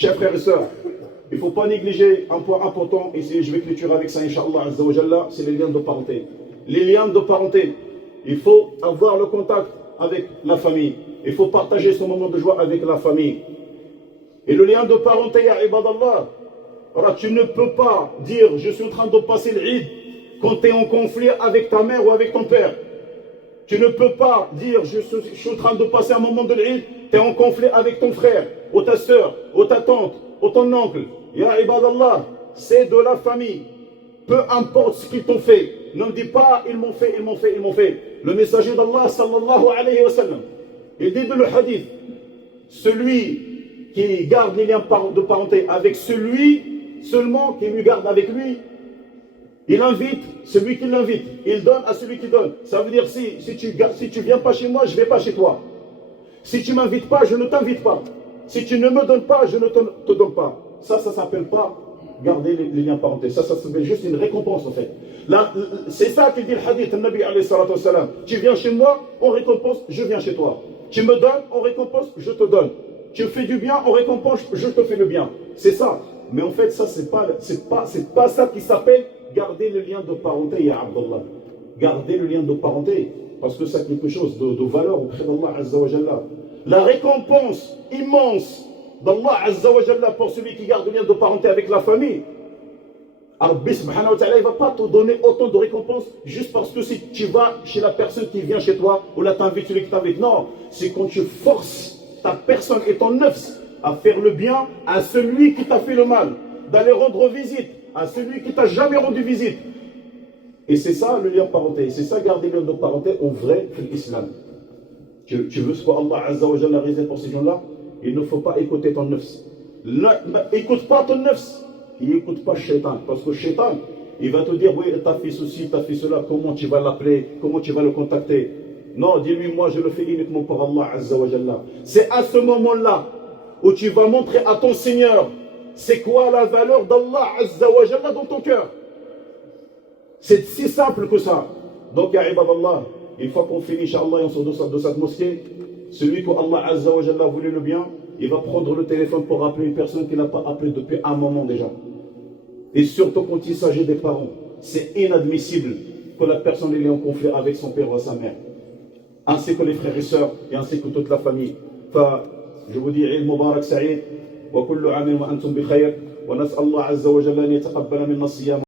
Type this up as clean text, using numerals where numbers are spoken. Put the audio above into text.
Chers frères et sœurs, il ne faut pas négliger un point important, et je vais clôturer avec ça, Inch'Allah Azza wa Jalla, c'est les liens de parenté. Les liens de parenté, il faut avoir le contact avec la famille. Il faut partager ce moment de joie avec la famille. Et le lien de parenté, ya ibadallah, alors tu ne peux pas dire je suis en train de passer l'Eid quand tu es en conflit avec ta mère ou avec ton père. Tu ne peux pas dire je suis en train de passer un moment de l'Eid, tu es en conflit avec ton frère, ou ta soeur, ou ta tante, ou ton oncle. Ya ibadallah, c'est de la famille. Peu importe ce qu'ils t'ont fait. Ne me dis pas ils m'ont fait, ils m'ont fait, ils m'ont fait. Le messager d'Allah sallallahu alayhi wa sallam, il dit dans le hadith, celui qui garde les liens de parenté avec celui seulement qui lui garde avec lui, il invite celui qui l'invite, il donne à celui qui donne. Ça veut dire si tu viens pas chez moi, je ne vais pas chez toi. Si tu ne m'invites pas, je ne t'invite pas. Si tu ne me donnes pas, je ne te donne pas. Ça ne s'appelle pas garder les liens parentés. Ça s'appelle juste une récompense en fait. C'est ça qu'il dit le hadith, le Nabi alayhi salatu wassalam. Tu viens chez moi, on récompense, je viens chez toi. Tu me donnes, on récompense, je te donne. Tu me fais du bien, on récompense, je te fais le bien. C'est ça. Mais en fait, ça, c'est pas ça qui s'appelle garder le lien de parenté, ya Abdallah. Garder le lien de parenté, parce que c'est quelque chose de valeur auprès d'Allah Azza wa Jalla. La récompense immense d'Allah Azza wa Jalla pour celui qui garde le lien de parenté avec la famille. Rabbi subhanahu wa ta'ala, il ne va pas te donner autant de récompenses juste parce que si tu vas chez la personne qui vient chez toi ou là t'invites celui qui t'invite. Non, c'est quand tu forces ta personne et ton nefs à faire le bien à celui qui t'a fait le mal, d'aller rendre visite à celui qui t'a jamais rendu visite. Et c'est ça le lien de parenté, c'est ça garder le lien de parenté en vrai dans l'islam. Tu veux ce qu'Allah Azza wa Jalla réserve pour ces gens-là? Il ne faut pas écouter ton nefs. Écoute pas ton nefs. Il n'écoute pas Shaitan. Parce que Shaitan, il va te dire, oui, t'as fait ceci, t'as fait cela, comment tu vas l'appeler, comment tu vas le contacter. Non, dis-lui, moi je le fais uniquement pour Allah Azza wa Jalla. C'est à ce moment-là où tu vas montrer à ton Seigneur c'est quoi la valeur d'Allah Azza wa Jalla dans ton cœur. C'est si simple que ça. Donc, ya ibadallah, une fois qu'on finit, Inch'Allah, on sort de cette mosquée, celui que Allah Azza wa Jalla voulait le bien, il va prendre le téléphone pour appeler une personne qu'il n'a pas appelée depuis un moment déjà. Et surtout quand il s'agit des parents, c'est inadmissible que la personne ait en conflit avec son père ou sa mère. Ainsi que les frères et sœurs, et ainsi que toute la famille. Je vous dis, Eid Mubarak Saïd, wa kullu amin wa antum bi khayr, wa nas'al Allah Azza wa Jalla an yataqabbala minna siyam.